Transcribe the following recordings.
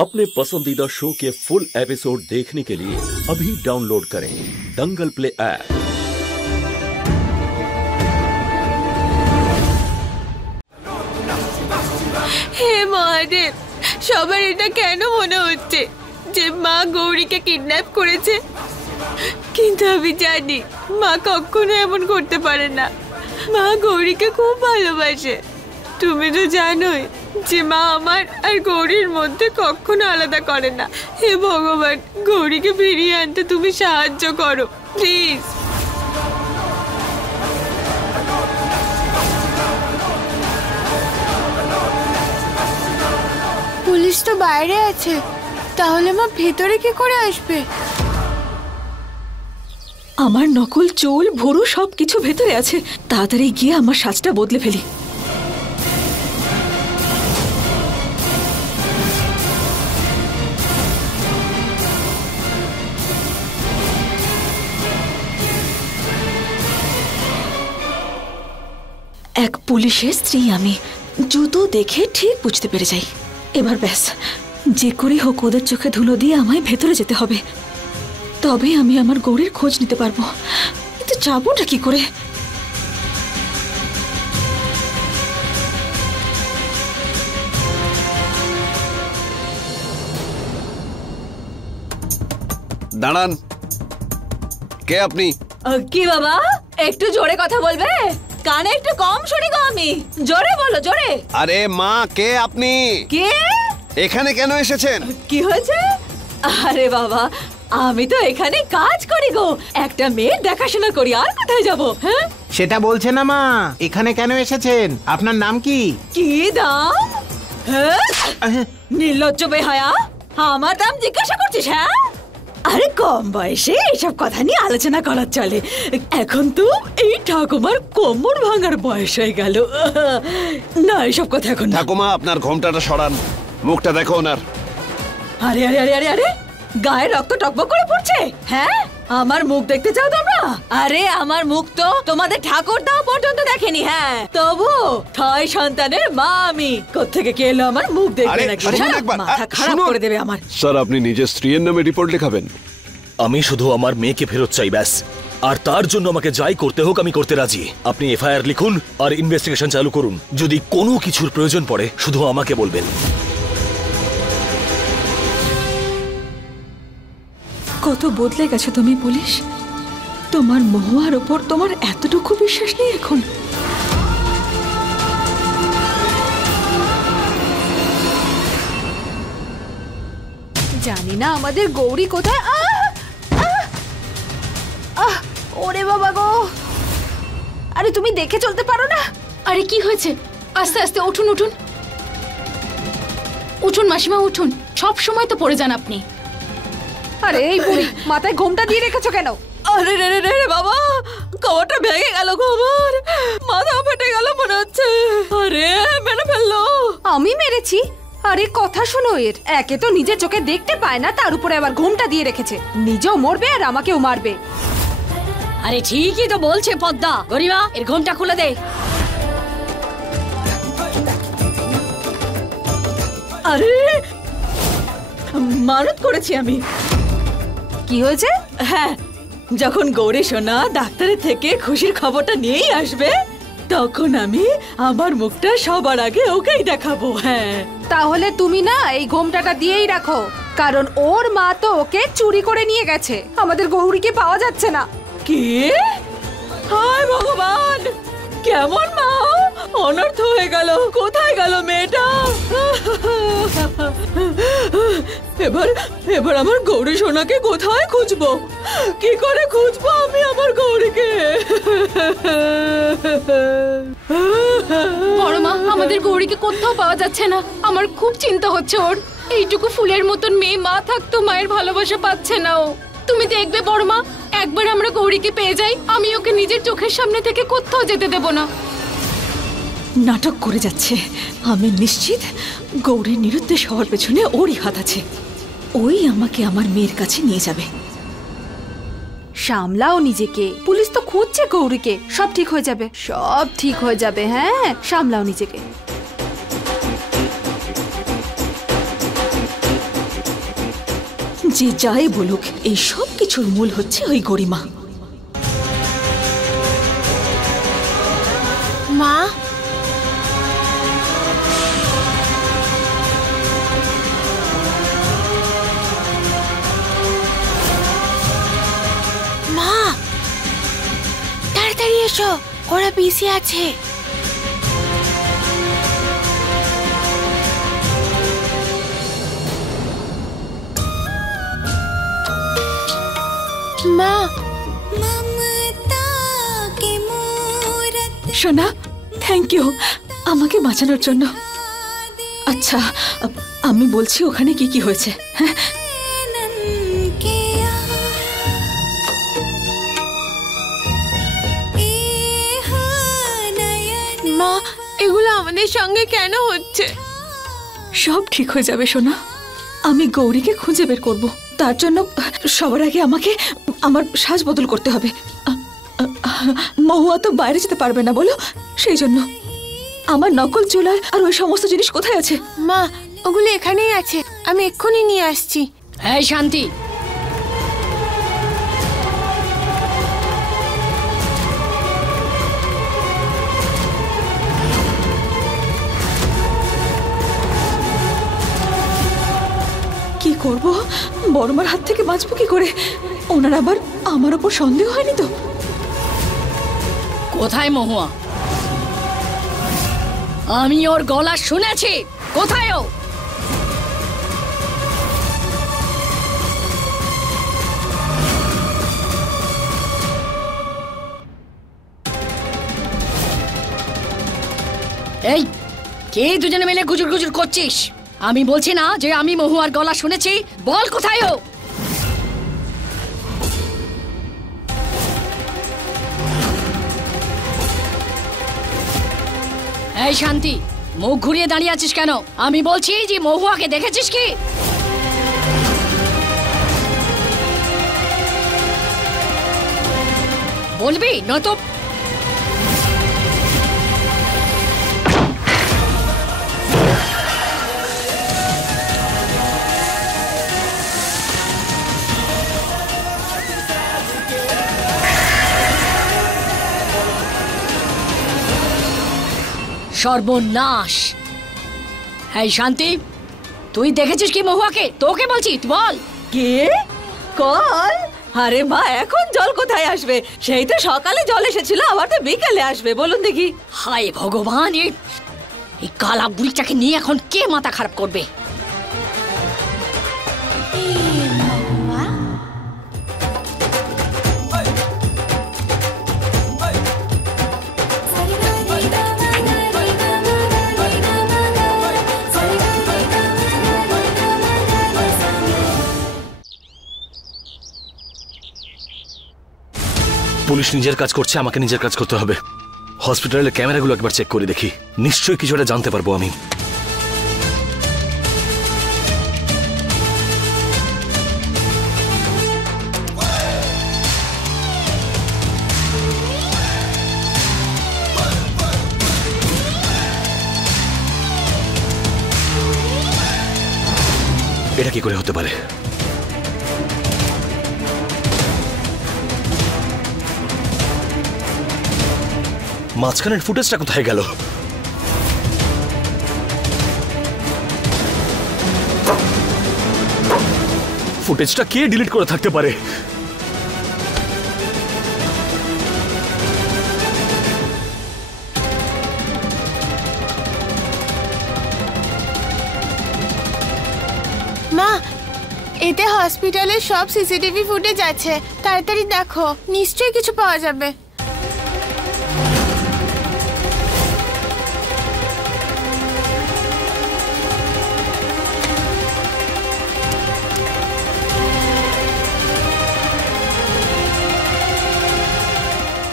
अपने पसंदीदा शो के फुल एपिसोड देखने के लिए अभी डाउनलोड करें दंगल प्ले ऐप। हे महादेव, সবার এটা কেন মনে হচ্ছে যে মা গৌরীকে কিডন্যাপ করেছে? কিন্তু আমি জানি মা কখনো এমন করতে পারে না। মা গৌরীকে খুব ভালোবাসে। তুমি তো জানোই যে মা আমার আর গৌরীর মধ্যে কখনো আলাদা করে না। হে ভগবান, গৌরীকে ফিরিয়ে আনতে তুমি সাহায্য করো প্লিজ। পুলিশ তো বাইরে আছে, তাহলে মা ভেতরে কি করে আসবে? আমার নকল চুল ভুরু সবকিছু ভেতরে আছে। তাড়াতাড়ি গিয়ে আমার সাজটা বদলে ফেলি। এক পুলিশের স্ত্রী আমি, জুতো দেখে ঠিক বুঝতে পেরে যাই। এবার ব্যাস, যে করে হোক ওদের চোখে ধুলো দিয়ে আমায় ভেতরে যেতে হবে, তবে আমি আমার গৌরীর খোঁজ নিতে পারবো। কিন্তু যাবোটা কি করে? দাঁড়ান, কে আপনি? কি বাবা, একটু জোরে কথা বলবে? কানে একটু কম শুনি গো আমি। জোরে বলো, জোরে। আরে মা, কে আপনি? কে? এখানে কেন এসেছেন? কি হয়েছে? আরে বাবা, আমি তো এখানে কাজ করি গো, একটা মেয়ের দেখাশোনা করি। আর কোথায় যাব? হ্যাঁ, সেটা বলছে না মা। এখানে কেন এসেছেন? আপনার নাম কি? কি দাম? হ্যাঁ, নির্লজ্জ বেহায়া, আমার দাম জিজ্ঞাসা করছিস? হ্যাঁ, আরে কম বয়সে এইসব কথা নিয়ে আলোচনা করার চলে। এখন তো এই ঠাকুমার কোমর ভাঙার বয়স হয়ে গেল। না, এইসব কথা এখন না। ঠাকুমা, আপনার ঘোমটাটা সরান, মুখটা দেখো ওনার। আরে আরে আরে আরে আরে, গায়ে রক্ত টকবক করে পড়ছে। হ্যাঁ, আমার মুখ দেখতে চাও তোমরা? আরে আমার মুখ তো তোমাদের ঠাকুরদাও পর্যন্ত দেখেনি। হ্যাঁ, তবু ছয় সন্তানের মা আমি। কোত্থেকে কে এলো আমার মুখ দেখবে নাকি? মাথা খারাপ করে দেবে আমার। স্যার, আপনি নিজের স্ত্রীর নামে রিপোর্ট লেখাবেন? আমি শুধু আমার মেয়েকে ফেরত চাই, ব্যাস। আর তার জন্য আমাকে যাই করতে হোক আমি করতে রাজি। আপনি এফআইআর লিখুন আর ইনভেস্টিগেশন চালু করুন। যদি কোনো কিছুর প্রয়োজন পড়ে শুধু আমাকে বলবেন। কত বদলে গেছে তুমি পুলিশ। তোমার মহুয়ার ওপর তোমার এতটুকু বিশ্বাস নেই এখন? জানি না আমাদের গৌরী কোথায়। ওরে বাবা গো, আরে তুমি দেখে চলতে পারো না? আরে কি হয়েছে? আস্তে আস্তে উঠুন, উঠুন উঠুন মাসিমা, উঠুন। সব সময় তো পড়ে যান আপনি। আরে এই বুড়ি, মাথায় ঘোমটা দিয়ে রেখেছো কেন? আরে রে রে রে বাবা, কোমরটা ভেঙে গেল গো আমার। মাথা ফেটে গেল মনে হচ্ছে। আরে মেরে ফেললো। আমি মেরেছি? আরে কথা শোনো এর। একে তো নিজের চোখে দেখতে পায় না, তার উপরে আবার ঘোমটা দিয়ে রেখেছে। নিজেও মরবে আর আমাকেও মারবে। আরে ঠিকই তো বলছে পদ্মা। গরিমা, এর ঘোমটা খুলে দে। আরে মানত করেছি আমি। কি হয়েছে? হ্যাঁ, যখন গৌরী সোনা ডাক্তারের থেকে খুশির খবরটা নিয়েই আসবে, তখন আমি আমার মুখটা সবার আগে ওকেই দেখাবো। হ্যাঁ, তাহলে তুমি না এই ঘোমটাটা দিয়েই রাখো, কারণ ওর মা তো ওকে চুরি করে নিয়ে গেছে। আমাদের গৌরীকে পাওয়া যাচ্ছে না। কি? হায় ভগবান, কেমন মা? অনর্থ হয়ে গেল। কোথায় গেল মেয়েটা? এবার আমার গৌরী সোনাকে কোথায় খুঁজবো? কি করে খুঁজবো আমি আমার গৌরীকে? বড় মা, আমাদের গৌরীকে কোথাও পাওয়া যাচ্ছে না। আমার খুব চিন্তা হচ্ছে ওর। এইটুকু ফুলের মতন মেয়ে মা থাকতো, মায়ের ভালোবাসা পাচ্ছে না ও। তুমি দেখবে বড় মা, একবার আমরা গৌরীকে পেয়ে যাই, আমি ওকে নিজের চোখের সামনে থেকে কোথাও যেতে দেব না। নাটক করে যাচ্ছে। আমি নিশ্চিত গৌরীর নিরুদ্দেশ হওয়ার পেছনে ওরই হাত আছে। ওই আমাকে আমার মেয়ের কাছে নিয়ে যাবে। সামলাও নিজেকে, পুলিশ তো খুঁজছে গৌরীকে। সব ঠিক হয়ে যাবে, সব ঠিক হয়ে যাবে। হ্যাঁ, সামলাও নিজেকে। যে যাই বলুক, এই সব কিছুর মূল হচ্ছে ওই গরিমা। মা, মা তাড়াতাড়ি এসো, ওরা বিসি আছে। মা, সোনা, থ্যাংক ইউ আমাকে বাঁচানোর জন্য। আচ্ছা, আমি বলছি ওখানে কি কি হয়েছে। হ্যাঁ, মা এগুলো আমাদের সঙ্গে কেন হচ্ছে? সব ঠিক হয়ে যাবে সোনা। আমি গৌরীকে খুঁজে বের করব। তার জন্য সবার আগে আমাকে আমার সাজ বদল করতে হবে। মহুয়া তো বাইরে যেতে পারবে না বলো, সেই জন্য আমার নকল চুলার আর ওই সমস্ত জিনিস কোথায় আছে? মা ওগুলো এখানেই আছে, আমি এক্ষুনি নিয়ে আসছি। এই শান্তি, কি করব? বড়মার হাত থেকে বাঁচবো কি করে? ওনার আবার আমার ওপর সন্দেহ হয়নি তো? কোথায় মহুয়া? আমি ওর গলা শুনেছি। কোথায় ও? এই কে দুজনে মিলে গুজুর গুজুর করছিস? আমি বলছি না যে আমি মহুয়ার গলা শুনেছি? বল কোথায় ও? এই শান্তি, মুখ ঘুরিয়ে দাঁড়িয়ে আছিস কেন? আমি বলছি যে মহুয়াকে দেখেছিস কি? বলবি নয়তো সর্বনাশ। এই শান্তি, তুই দেখেছিস কি মহুয়াকে? তোকে বলছি, তুই বল। কে? কল? আরে মা, এখন জল কোথায় আসবে? সেই তো সকালে জল এসেছিল, আবার তো বিকেলে আসবে। বলুন দেখি। হায় ভগবান, এই কালা বুড়িটাকে নিয়ে এখন কে মাথা খারাপ করবে? পুলিশ নিজের কাজ করছে, আমাকে নিজের কাজ করতে হবে। হসপিটালের ক্যামেরাগুলো একবার চেক করে দেখি, নিশ্চয়ই কিছু একটা জানতে পারবো আমি। এটা কি করে হতে পারে? মাঝখানের ফুটেজটা কোথায় গেল? ফুটেজটা কে ডিলিট করে থাকতে পারে? মা, এতে হসপিটালের সব সিসিটিভি ফুটেজ আছে, তাড়াতাড়ি দেখো, নিশ্চয়ই কিছু পাওয়া যাবে।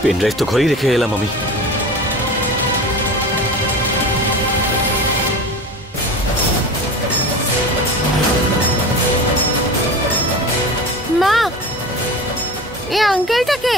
পেনড্রাইভ তো ঘরেই রেখে এলাম আমি। মা, এই আঙ্কেলটাকে